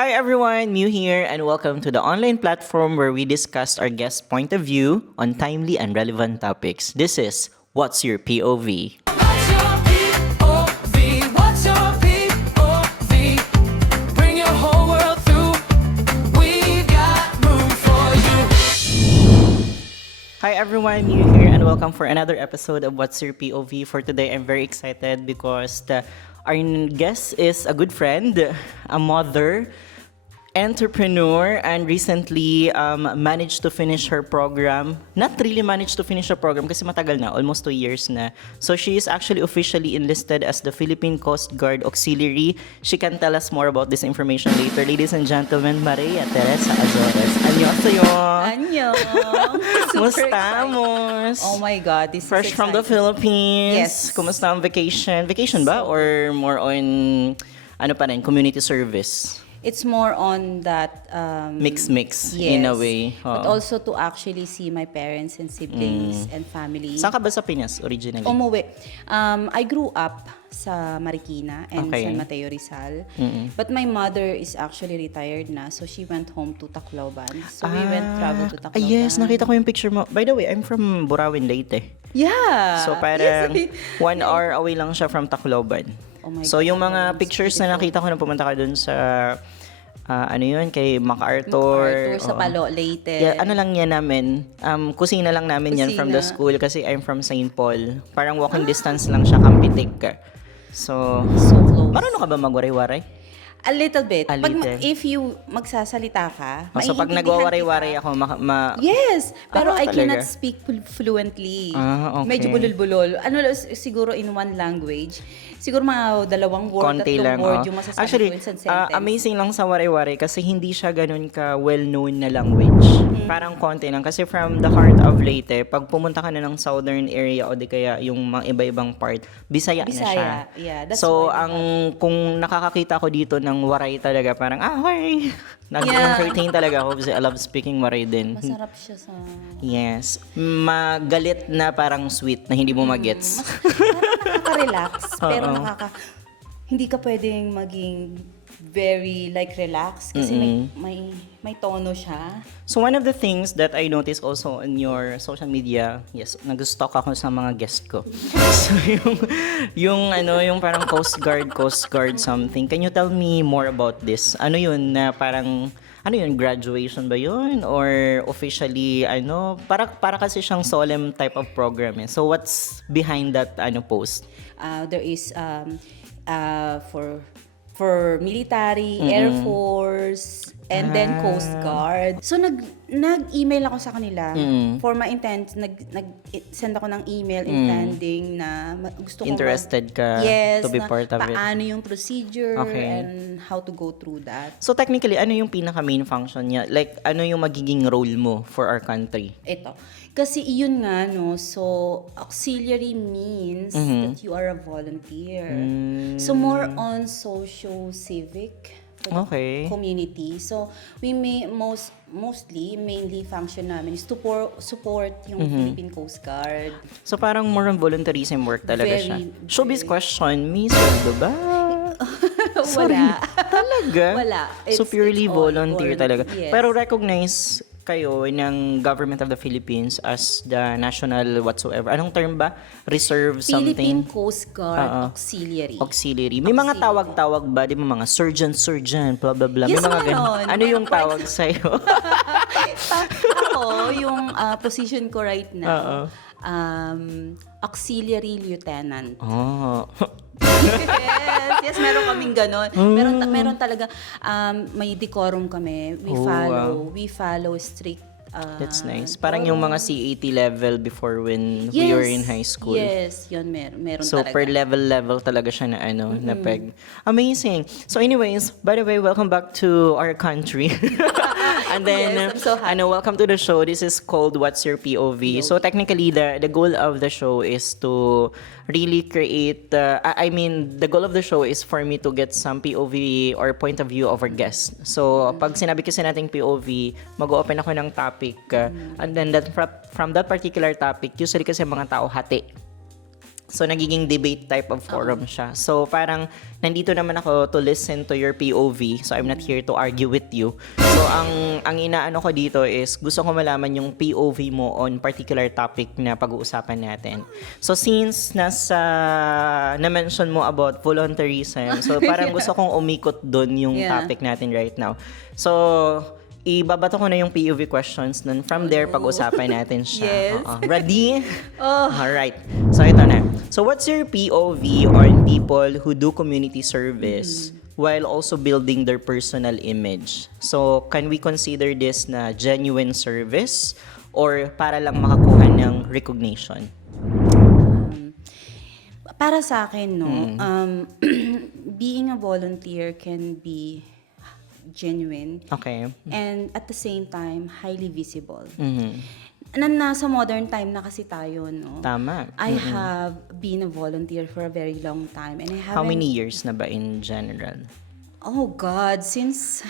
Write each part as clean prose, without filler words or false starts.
Hi everyone, Mew here, and welcome to the online platform where we discuss our guest point of view on timely and relevant topics. This is What's Your POV? What's your POV? What's your POV? Bring your whole world through. We've got room for you. Hi everyone, Mew here, and welcome for another episode of What's Your POV. For today, I'm very excited because our guest is a good friend, a mother, entrepreneur, and recently managed to finish her program. Not really managed to finish her program kasi matagal na, almost 2 years na. So she is actually officially enlisted as the Philippine Coast Guard Auxiliary. She can tell us more about this information later. Ladies and gentlemen, Maria Teresa Azores. Annyeonghaseyo! Annyeong! Musta, Mos? Oh my God, this Fresh is from the exciting. Philippines. Yes. Kumusta ang vacation? Vacation ba? Or more on, ano pa rin, community service? It's more on that Mix yes, in a way. But Oo. also to actually see my parents and siblings and family. Saan ka ba sa Pinas originally? Umuwi. I grew up sa Marikina and Okay. San Mateo Rizal. But my mother is actually retired na, so she went home to Tacloban. So we went travel to Tacloban. Yes, nakita ko yung picture mo. By the way, I'm from Burawin, Leyte. Yeah. So parang Yes, 1 hour away lang siya from Tacloban. Oh my So yung God, mga it's pictures na beautiful. nakita ko na pumunta ka dun sa ano yun, kay MacArthur. MacArthur sa Oo. Palo, Leyte. Yeah, ano lang yan namin, kusina lang namin yan from the Kusina. school kasi I'm from St. Paul. Parang walking distance lang siya, Kampitik ka. So, So close. marunong ka ba magwaray-waray? A little bit. A Pag little. if you magsasalita ka, So, pag maiintindihan nagwawaray-waray kita. ako, Yes, pero I talaga? cannot speak fluently. Ah, okay. Medyo bulol-bulol. Siguro in one language. Siguro mga 2 word, konti 3 lang. word Oh. yung masasabi Actually, ko in sentence. amazing lang sa waray-waray kasi hindi siya ganun ka well-known na language. Parang konti lang. Kasi from the heart of Leyte, pag pumunta ka na ng southern area o di kaya yung mga iba-ibang part, Bisaya, na siya. Bisaya, yeah, that's So, why kung nakakakita ko dito ng waray talaga, parang, okay. Nag-entertain talaga ako kasi I love speaking waray din. Masarap siya sa... Yes. Magalit na parang sweet na hindi mo magets. Nakaka-relax, pero Oo. hindi ka pwedeng maging very like relax kasi may tono siya. So one of the things that I noticed also in your social media, yes, nag-stalk ako sa mga guest ko. So yung parang Coast Guard something. Can you tell me more about this? Ano yun na parang graduation ba yun or officially para kasi siyang solemn type of program eh. So what's behind that post? There is for military, Air Force, and then Coast Guard. So nag-email ako sa kanila for my intent, nag-send ako ng email intending na gusto ko Interested ka yes, to be na part of it? paano yung procedure Okay. and how to go through that. So technically, ano yung pinaka main function niya? Like ano yung magiging role mo for our country? Ito. Kasi iyon nga, no, so auxiliary means that you are a volunteer. So more on socio-civic for the Okay. community. So we may mainly function namin is to support yung Philippine Coast Guard. So parang more on volunteerism work talaga Very, siya. Showbiz question, may sweldo ba? Wala. Talaga? Wala. So It's purely all volunteer talaga. yes. Pero recognize kayo ng government of the Philippines as the national whatsoever. Anong term ba? Reserve Philippine something? Coast Guard Auxiliary. Auxiliary. May mga tawag-tawag ba? Di ba mga surgeon, blah, blah, blah. Yes, May mga meron. ganun. Ano yung Meron, for tawag sa'yo? Ako, yung position ko right now, auxiliary lieutenant. Oh. Yes, meron kaming ganon. Meron talaga, may decorum kami. We follow strict. That's nice. Parang yung mga CAT level before when we were in high school. Yes, yun meron So talaga. per level talaga siya na na peg. Amazing. So anyways, by the way, welcome back to our country. And then Yes, I'm so happy. welcome to the show. This is called What's Your POV. So technically the goal of the show is to really create the goal of the show is for me to get some POV or point of view of our guest. So pag sinabi kasi nating POV, mag-open ako ng topic and then from that particular topic, usually kasi mga tao hati. So, nagiging debate type of forum siya. So, parang nandito naman ako to listen to your POV. So, I'm not here to argue with you. So, ang inaano ko dito is gusto ko malaman yung POV mo on particular topic na pag-uusapan natin. So, since na-mention mo about volunteerism, so parang gusto kong umikot dun yung topic natin right now. So, ibabato ko na yung POV questions nun. From there, pag-usapan natin siya. Yes. Ready? Alright. So, ito na. So, what's your POV on people who do community service while also building their personal image? So, can we consider this na genuine service or para lang makakuha ng recognition? Para sa akin, no, being a volunteer can be genuine Okay. and at the same time, highly visible. Mhm. Nasa modern time na kasi tayo, no? Tama. I have been a volunteer for a very long time and I haven't... How many years na ba in general? Oh God, since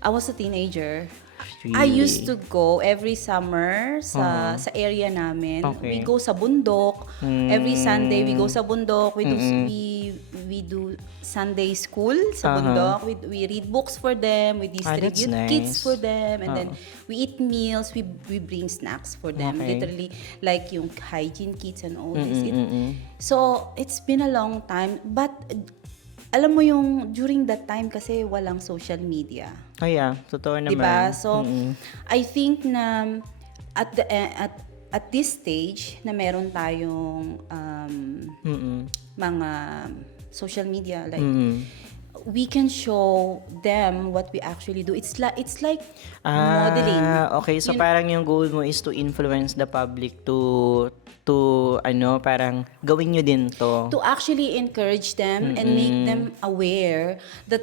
I was a teenager. Really? I used to go every summer sa area namin. Okay. We go sa bundok. Every Sunday we go sa bundok. We do Sunday school sa bundok. We read books for them. We distribute that's kits nice. for them, and then we eat meals. We bring snacks for them. Okay. Literally like yung hygiene kits and all this. So it's been a long time, but alam mo yung during that time kasi walang social media. Oh yeah, totoo naman. Diba? So, I think na at this stage na meron tayong mga social media, like we can show them what we actually do. It's like modeling. Okay, so parang yung goal mo is to influence the public to parang gawin nyo din to. To actually encourage them and make them aware that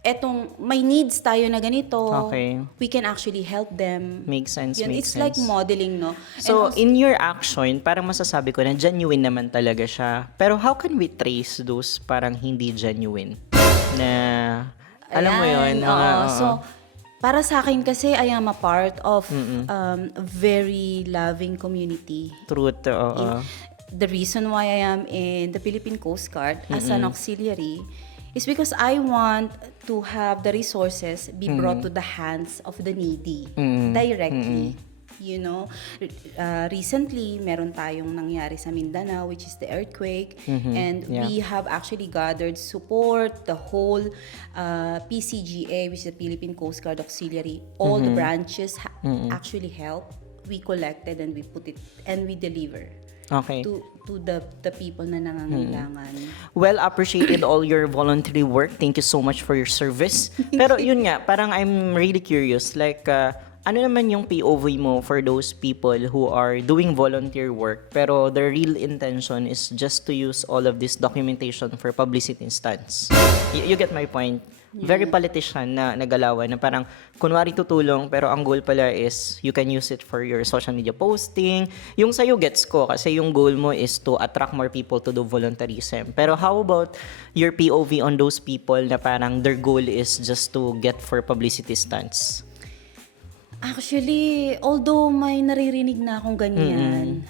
etong may needs tayo na ganito, Okay. we can actually help them. Makes sense, Yun, makes it's like sense. modeling, no? So, And also- in your action, parang masasabi ko na genuine naman talaga siya. Pero how can we trace those parang hindi genuine? Na, alam mo yun? Ayan, oo. So, para sa akin kasi, I am a part of a very loving community. Truth, oo. The reason why I am in the Philippine Coast Guard as an auxiliary is because I want to have the resources be brought to the hands of the needy directly. You know, recently meron tayong nangyari sa Mindanao, which is the earthquake, and we have actually gathered support, the whole PCGA, which is the Philippine Coast Guard Auxiliary. All the branches actually help. We collected and we put it and we deliver Okay. to the people na nangangailangan. Well appreciated all your voluntary work. Thank you so much for your service. Pero yun nga, parang I'm really curious. Like, ano naman yung POV mo for those people who are doing volunteer work pero their real intention is just to use all of this documentation for publicity stunts? You get my point? Very politician na nagalawan na parang kunwari tutulong pero ang goal pala is you can use it for your social media posting. Yung sa'yo gets ko kasi yung goal mo is to attract more people to do volunteerism. Pero how about your POV on those people na parang their goal is just to get for publicity stunts? Actually, although may naririnig na akong ganyan,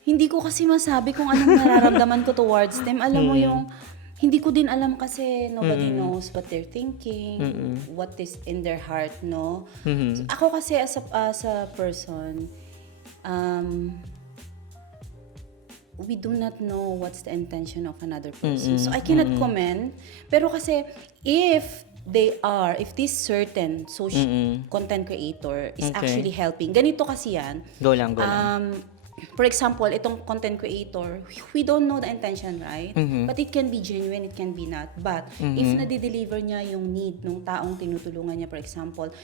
hindi ko kasi masabi kung anong nararamdaman ko towards them. Alam mo yung, hindi ko din alam kasi nobody knows what they're thinking, what is in their heart, no? So, ako kasi as a person, we do not know what's the intention of another person. So I cannot comment. Pero kasi if this certain social content creator is actually helping, ganito kasi yan. Go lang. For example, itong content creator, we don't know the intention, right? But it can be genuine, it can be not. But if nade-deliver niya yung need ng taong tinutulungan niya, for example,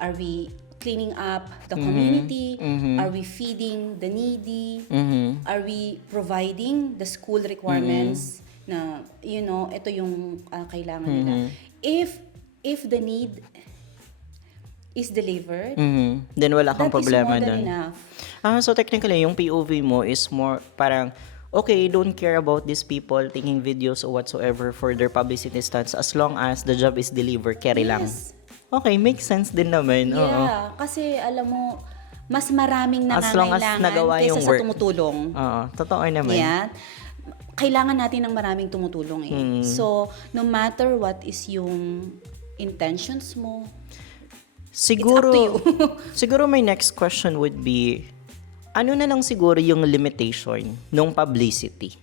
are we cleaning up the community? Are we feeding the needy? Are we providing the school requirements na, you know, ito yung kailangan nila? If the need is delivered, then wala kang that is problema more than dun. enough. So technically, yung POV mo is more parang, okay, don't care about these people taking videos or whatsoever for their publicity stunts as long as the job is delivered, carry lang. Yes. Okay, makes sense din naman. Oo. Yeah, kasi alam mo, mas maraming As long as nangangailangan nagawa kaysa yung sa work. tumutulong. Oo, totoo naman. Yeah. Kailangan natin ng maraming tumutulong eh. So, no matter what is yung intentions mo, Siguro, it's up to you. siguro my next question would be, ano na lang siguro yung limitation ng publicity?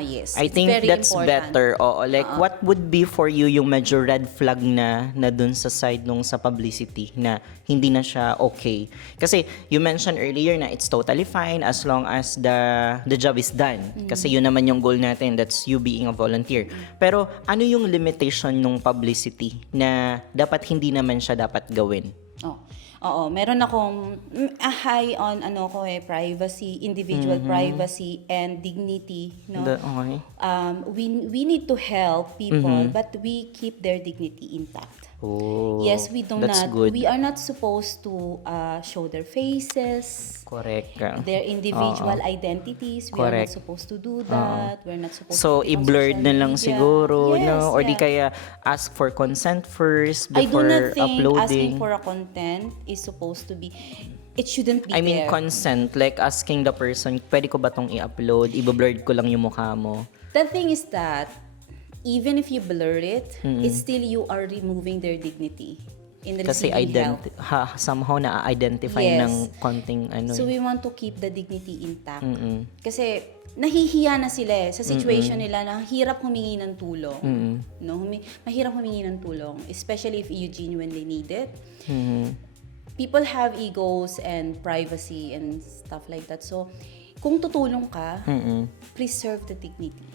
Yes. I It's think very that's important. better. Oo, like what would be for you yung medyo red flag na dun sa side nung sa publicity na hindi na siya okay? Kasi you mentioned earlier na it's totally fine as long as the job is done. Kasi yun naman yung goal natin, that's you being a volunteer. Pero ano yung limitation nung publicity na dapat hindi naman siya dapat gawin? Oo, meron akong high on privacy, individual privacy and dignity, no? Okay. We need to help people, but we keep their dignity intact. Oh, Yes, we do that's not. good. We are not supposed to show their faces, Correct. their individual identities. We are Correct. not supposed to do that. We're not supposed So, to be on i-blurred social na lang media. siguro, Yes, no? Or di yeah. kaya ask for consent first I do before not think uploading. asking for a content is supposed to be. It shouldn't be I mean, there. consent, like asking the person, pwede ko ba tong i-upload? I-blurred ko lang yung mukha mo. The thing is that even if you blur it, it's still you are removing their dignity in Kasi receiving help. somehow na-identify Yes. ng konting ano. So we want to keep the dignity intact. Kasi nahihiya na sila sa situation nila na hirap humingi ng tulong. No, mahirap humingi ng tulong, especially if you genuinely need it. People have egos and privacy and stuff like that. So kung tutulong ka, preserve the dignity.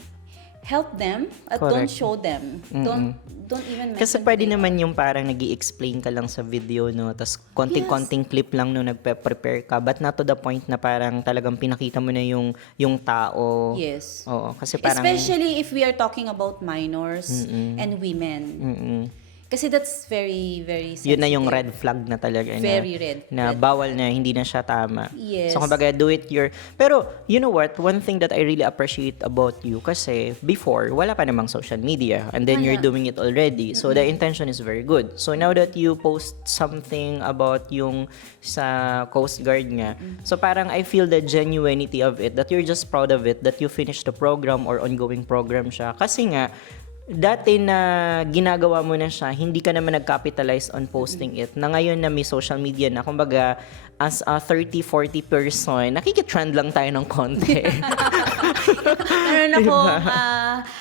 Help them at don't Correct. show them. Don't even Kasi mention pwede them. naman yung parang nag-i-explain ka lang sa video, no? Tapos konting-konting clip lang no nagpe-prepare ka. But not to the point na parang talagang pinakita mo na yung tao. Yes. Oo, kasi parang... Especially if we are talking about minors and women. Kasi that's very, very sensitive. Yun na yung red flag na talaga. Very red. Na bawal na, hindi na siya tama. Yes. So, kumbaga, do it your... Pero, you know what? One thing that I really appreciate about you, kasi before, wala pa namang social media. And then you're doing it already. So, the intention is very good. So, now that you post something about yung sa Coast Guard nga, so parang I feel the genuinity of it, that you're just proud of it, that you finished the program or ongoing program siya. Kasi nga, dati na ginagawa mo na siya, hindi ka naman nag-capitalize on posting it. Na ngayon na may social media na, kumbaga, as a 30-40 person, nakikitrend lang tayo ng konti. Meron akong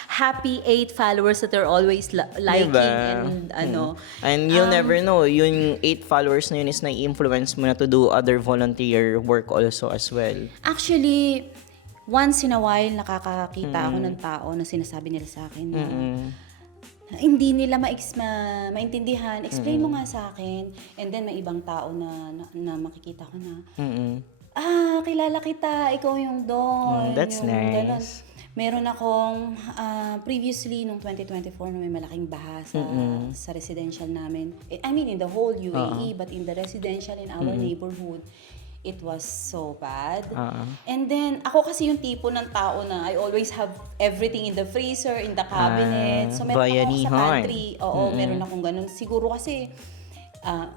happy 8 followers that are always liking Diba? and And you'll never know, yung 8 followers na yun is na-influence mo na to do other volunteer work also as well. Actually, once in a while, nakakakita ako ng tao na sinasabi nila sa akin na hindi nila maintindihan. Explain mo nga sa akin. And then may ibang tao na makikita ko na, kilala kita, ikaw yung doon. That's yung nice. Ganon. Meron akong, previously, nung 2024, na may malaking baha sa residential namin. I mean, in the whole UAE, but in the residential in our neighborhood, it was so bad. And then, ako kasi yung tipo ng tao na I always have everything in the freezer, in the cabinet. So, meron ako sa bayanihan. pantry. Oo, meron akong ganun. Siguro kasi,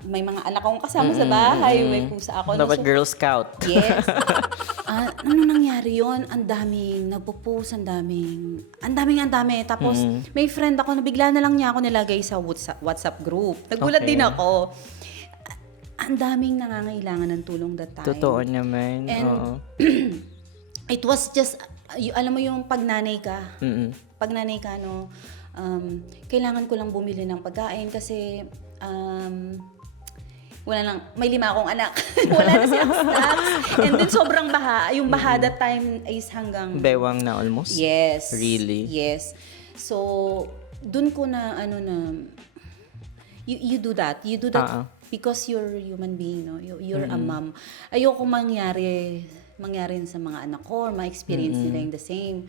may mga anak akong kasama sa bahay, may pusa ako. Dapat So, Girl Scout. yes. Ano nangyari yon? Ang daming nagpo-post, ang dami. Tapos, may friend ako na bigla na lang niya ako nilagay sa WhatsApp group. Nagulat Okay. din ako. Ang daming nangangailangan ng tulong that time. Totoo naman. And Oo. it was just, alam mo yung pag nanay ka, kailangan ko lang bumili ng pagkain kasi may 5 akong anak. Wala na silang snacks. And then sobrang baha. Yung baha that time is hanggang... Bewang na almost? Yes. Really? Yes. So, dun ko na, you do that. You do that because you're a human being, no? You're a mom. Ayoko mangyari sa mga anak ko or ma-experience nila yung the same.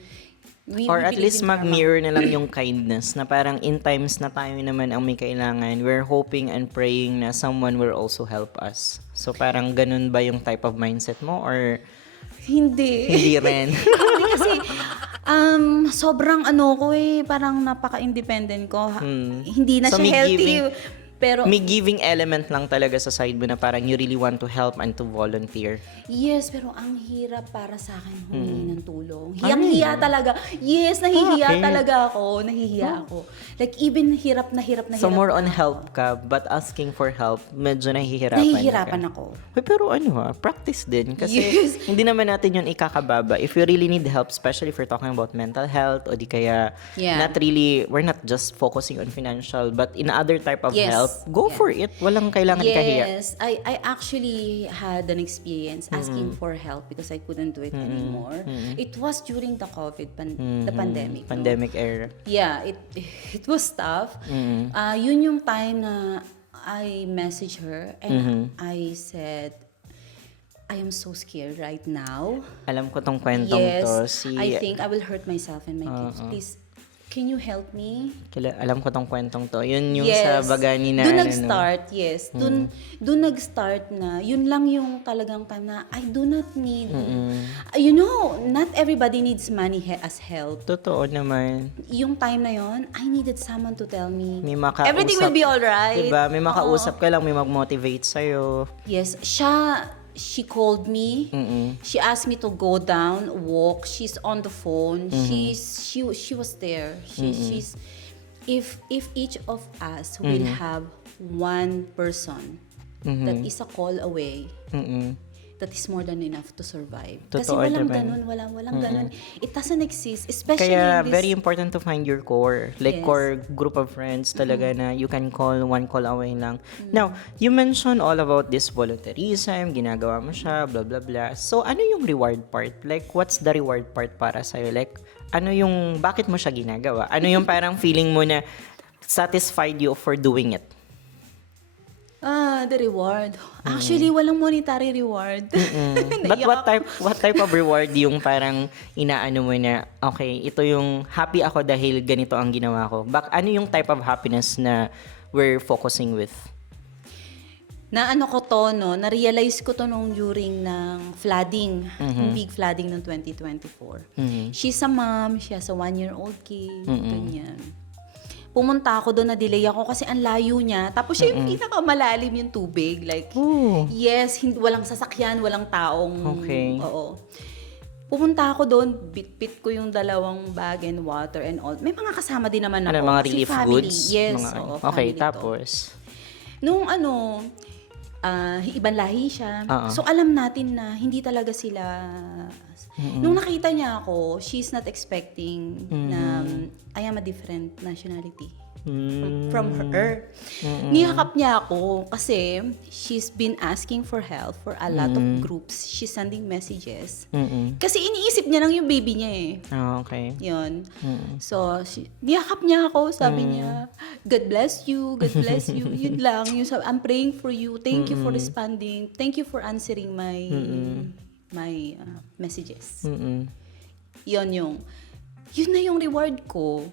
Or at believe least in karma. mag-mirror na lang yung kindness na parang in times na tayo naman ang may kailangan, we're hoping and praying na someone will also help us. So parang ganun ba yung type of mindset mo or Hindi. hindi rin? Hindi kasi, sobrang ko parang napaka-independent ko. Hindi na So, siya may healthy. giving- Pero May giving element lang talaga sa side mo na parang you really want to help and to volunteer. yes, pero ang hirap para sa akin humingi ng tulong. Ano Hiyang-hiya talaga. Yes, nahihiya Okay. talaga ako. Nahihiya ako. Like, even hirap na hirap na So hirap more na on ako. help ka, but asking for help, medyo nahihirapan Nahihirapan ka. ako. Uy, pero practice din. Kasi Yes. hindi naman natin yun ikakababa. If you really need help, especially if you're talking about mental health, o di kaya Yeah. we're not just focusing on financial, but in other type of Yes. help, go Yeah. for it. Walang kailangan ikahiya. Yes, I actually had an experience asking for help because I couldn't do it anymore. It was during the the pandemic. no? Pandemic era. Yeah, it was tough. Yun yung time na I messaged her and I said, I am so scared right now. Alam ko tong kwentong Yes, to. I think I will hurt myself and my kids. Please, can you help me? Alam ko tong kwentong to. Yun yung Yes. sa Bagani na Doon ano, nag-start, yes. Doon nag-start na, yun lang yung talagang time na I do not need, not everybody needs money as help. Totoo naman. Yung time na yon, I needed someone to tell me, May makausap. everything will be alright. Diba? May makausap ka lang, may mag-motivate sa'yo. Yes, she called me. She asked me to go down, walk. She's on the phone. She was there. She's if each of us will have one person that is a call away, that is more than enough to survive. Kasi Totoo walang naman. ganun, walang ganun. It doesn't exist, especially Kaya in this. very important to find your core. Like Yes. core group of friends talaga na you can call, one call away lang. Now, you mentioned all about this volunteerism, ginagawa mo siya, blah blah blah. So, ano yung reward part? Like, what's the reward part para sa'yo? Like, bakit mo siya ginagawa? Ano yung parang feeling mo na satisfied you for doing it? The reward. Actually, walang monetary reward. But Naiyak what type of reward yung parang inaano mo na, okay, ito yung happy ako dahil ganito ang ginawa ko? Ano yung type of happiness na we're focusing with? Na ano ko to, no, na-realize ko to nung during ng flooding, yung big flooding ng 2024. She's a mom, she has a 1-year-old kid, ganyan. Pumunta ako doon, na-delay ako kasi ang layo niya. Tapos siya yung pinakamalalim yung tubig. Like, yes, walang sasakyan, walang taong, Okay. oo. Pumunta ako doon, bit-bit ko yung 2 bag and water and all. May mga kasama din naman ako. Mga kasi relief family. goods? Yes, Mga, oo, okay, family to. tapos? Nung ibang lahi siya. So, alam natin na hindi talaga sila... Nung nakita niya ako, she's not expecting na I am a different nationality from her. Niyakap niya ako kasi she's been asking for help for a lot of groups. She's sending messages. Kasi iniisip niya lang yung baby niya eh. Okay. Yun. So, niyakap niya ako. Sabi niya, God bless you. God bless you. Yun lang. Yung sabi, I'm praying for you. Thank you for responding. Thank you for answering my messages. Yun na yung reward ko.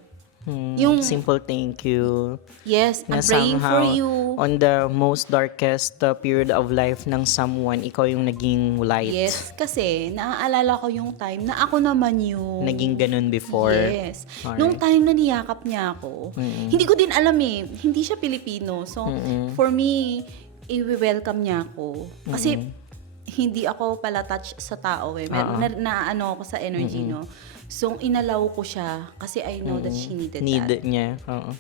Yung Simple thank you. yes, Na I'm praying for somehow, you. on the most darkest period of life ng someone, ikaw yung naging light. Yes, kasi naaalala ko yung time na ako naman yung Naging ganun before. Yes. Alright. Nung time na niyakap niya ako, hindi ko din alam eh. Hindi siya Pilipino. So, for me, i-welcome niya ako. Kasi, hindi ako pala touch sa tao eh. Naano ako sa energy, no? So, inalaw ko siya kasi I know that she needed that. Niya. Oo.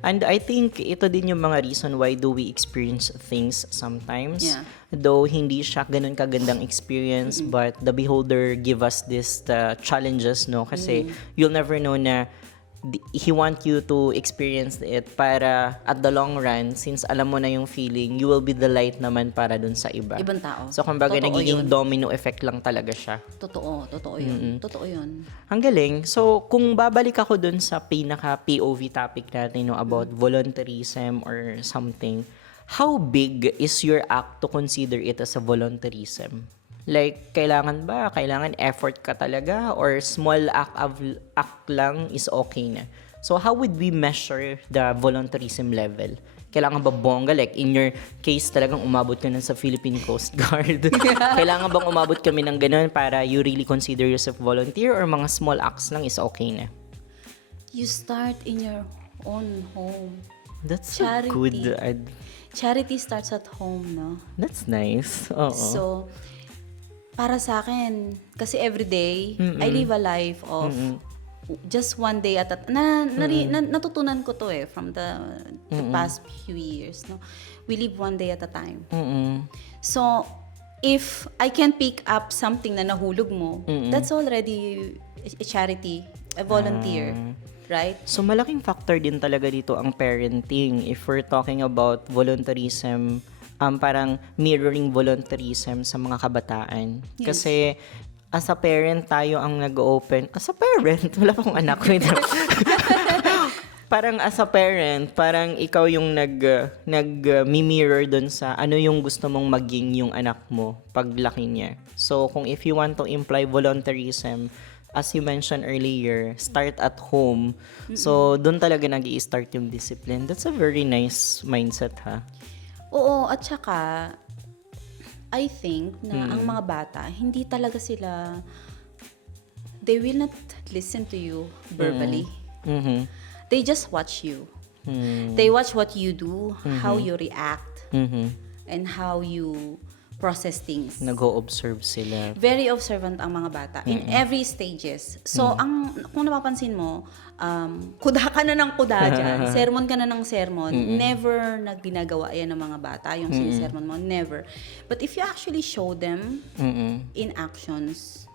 And I think ito din yung mga reason why do we experience things sometimes. Yeah. Though hindi siya ganun kagandang experience, but the beholder give us this challenges, no? Kasi you'll never know na he want you to experience it para at the long run, since alam mo na yung feeling, you will be the light naman para dun sa iba. Ibang tao. So, kumbaga, Totoo nagiging yun. domino effect lang talaga siya. Totoo yun. Totoo yun. Ang galing. So, kung babalik ako dun sa pinaka-POV topic natin, no, about volunteerism or something, how big is your act to consider it as a volunteerism? Like, kailangan effort ka talaga or small act lang is okay na? So, how would we measure the volunteerism level? Kailangan ba bongga? Like, in your case, talagang umabot ka na sa Philippine Coast Guard. Kailangan bang umabot kami ng ganun para you really consider yourself volunteer or mga small acts lang is okay na? You start in your own home. That's a Charity. good... Charity starts at home, no? That's nice. Oo. So, para sa akin, kasi everyday, I live a life of just one day at a natutunan ko to from the past few years, no? We live one day at a time. So, if I can pick up something na nahulog mo, that's already a charity, a volunteer, right? So, malaking factor din talaga dito ang parenting. If we're talking about volunteerism, parang mirroring volunteerism sa mga kabataan. Yes. Kasi, as a parent, tayo ang nag-open. As a parent, wala pa akong anak. Parang as a parent, parang ikaw yung nag-mirror dun sa ano yung gusto mong maging yung anak mo paglaki niya. So, kung if you want to imply volunteerism, as you mentioned earlier, start at home. So, dun talaga nag-i-start yung discipline. That's a very nice mindset, ha? Oo, at saka, I think na ang mga bata, hindi talaga sila, they will not listen to you verbally. They just watch you. They watch what you do, how you react, and how you process things. Nag-o-observe sila. Very observant ang mga bata in every stages. So, kung napapansin mo, kuda ka na ng kuda dyan, sermon ka na ng sermon, never na ginagawa yan ng mga bata, yung sinisermon mo, never. But if you actually show them in actions,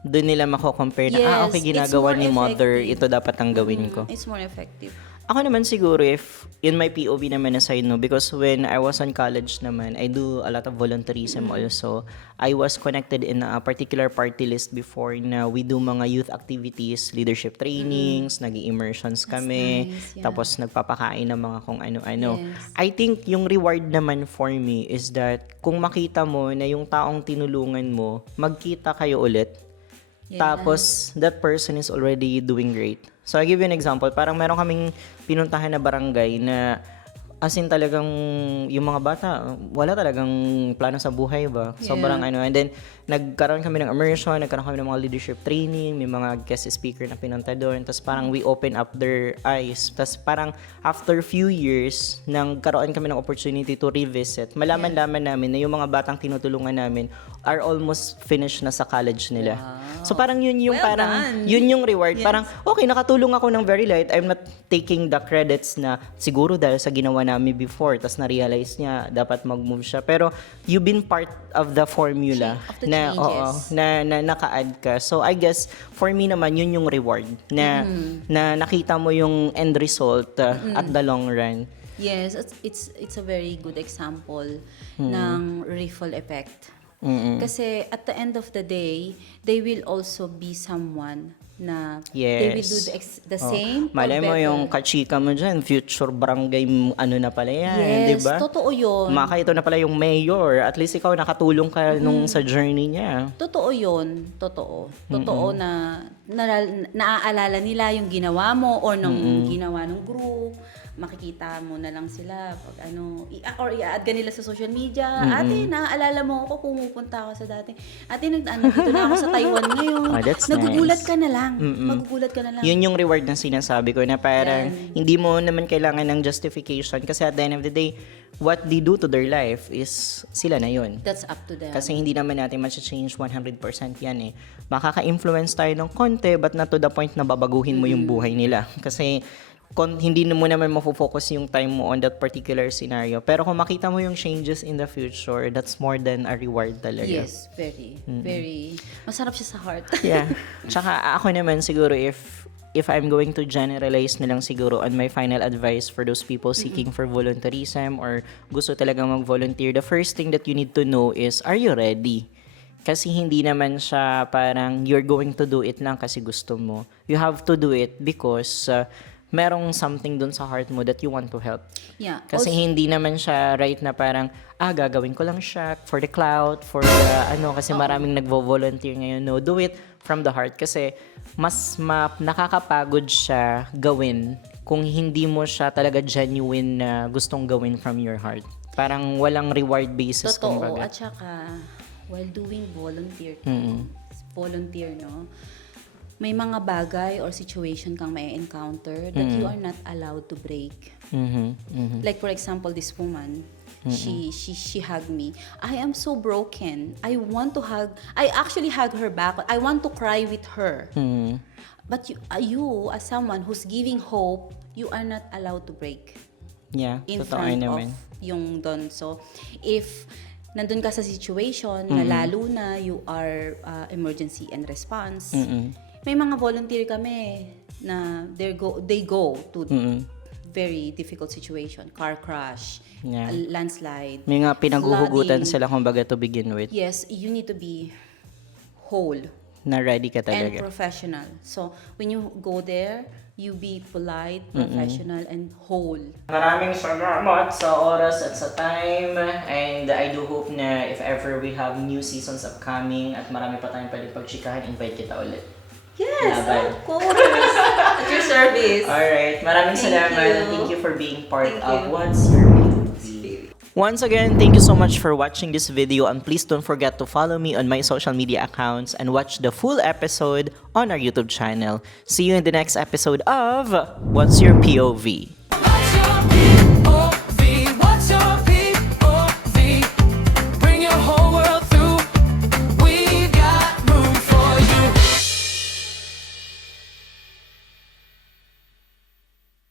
Doon nila mako-compare na, Yes, okay, it's ginagawa more ni mother, effective. ito dapat ang gawin ko. it's more effective. Ako naman siguro if in my POV naman aside, no, because when I was in college naman, I do a lot of volunteerism also. I was connected in a particular party list before na we do mga youth activities, leadership trainings, nag-immersions kami, nice, yeah. tapos nagpapakain ng mga kung ano-ano. Yes. I think yung reward naman for me is that kung makita mo na yung taong tinulungan mo, magkita kayo ulit, Yes. tapos, that person is already doing great. So, I give you an example. Parang meron kaming pinuntahan na barangay na as in talagang yung mga bata, wala talagang plano sa buhay ba? Sobrang Yeah. And then, nagkaroon kami ng immersion, nagkaroon kami ng mga leadership training, may mga guest speaker na pinunta doon. Tapos parang we open up their eyes. Tapos parang after few years, nagkaroon kami ng opportunity to revisit. Malaman-laman namin na yung mga batang tinutulungan namin are almost finished na sa college nila. So parang yun yung Well parang done. yun yung reward. Yes. Parang okay, nakatulong ako ng very light. I'm not taking the credits na siguro dahil sa ginawa namin before, tas na-realize niya dapat mag-move siya. Pero you've been part of the formula Of the na changes. na naka-add ka. So I guess for me naman yun yung reward na na nakita mo yung end result at the long run. Yes, it's a very good example ng ripple effect. Kasi at the end of the day, they will also be someone na they will do the same or Malay mo better. yung kachika mo dyan, future barangay ano na pala yan, di Yes, ba? totoo yun. Maka ito na pala yung mayor. At least ikaw nakatulong ka nung sa journey niya. Totoo yun. Totoo. Totoo na naaalala nila yung ginawa mo or nung ginawa ng group. Makikita mo na lang sila pag or i-add ka nila sa social media. Ate, naaalala mo ako, pumupunta ako sa dati. Ate, nandito na ako sa Taiwan ngayon. Oh, that's Nagugulat nice. ka na lang. Magugulat ka na lang. Yun yung reward na sinasabi ko na parang hindi mo naman kailangan ng justification kasi at the end of the day, what they do to their life is sila na yun. That's up to them. Kasi hindi naman natin ma-change 100% yan eh. Makaka-influence tayo ng konti but not to the point na babaguhin mo yung buhay nila. Kasi hindi mo naman mafo-focus yung time mo on that particular scenario. Pero kung makita mo yung changes in the future, that's more than a reward talaga. Yes, very. Masarap siya sa heart. Yeah. Tsaka ako naman siguro if I'm going to generalize na lang siguro on my final advice for those people seeking for volunteerism or gusto talagang mag-volunteer, the first thing that you need to know is, are you ready? Kasi hindi naman siya parang you're going to do it lang kasi gusto mo. You have to do it because merong something dun sa heart mo that you want to help. Yeah. Kasi hindi naman siya right na parang, gagawin ko lang siya for the clout, for the kasi maraming nagvo-volunteer ngayon. No, do it from the heart. Kasi mas nakakapagod siya gawin kung hindi mo siya talaga genuine na gustong gawin from your heart. Parang walang reward basis, Totoo. kumbaga. At saka, while doing volunteer, no? may mga bagay or situation kang may encounter that you are not allowed to break. Like for example, this woman, she hugged me. I am so broken. I actually hug her back. I want to cry with her. But you as someone who's giving hope, you are not allowed to break. Yeah, In totoo front naman. of yung doon. So, if nandun ka sa situation na lalo na you are emergency and response, may mga volunteer kami na they go to very difficult situation, car crash, Yeah. landslide, May nga pinaghuhugutan flooding. sila kumbaga to begin with. Yes, you need to be whole Na ready ka and talaga. professional. So, when you go there, you be polite, professional, and whole. Maraming salamat sa oras at sa time, and I do hope na if ever we have new seasons upcoming at marami pa tayong pwede pagchikahan, invite kita ulit. Yes, Laban. of course. At your service. Alright, maraming Thank salamat. you. Thank you for being part Thank of you. What's Your POV. Once again, thank you so much for watching this video, and please don't forget to follow me on my social media accounts and watch the full episode on our YouTube channel. See you in the next episode of What's Your POV.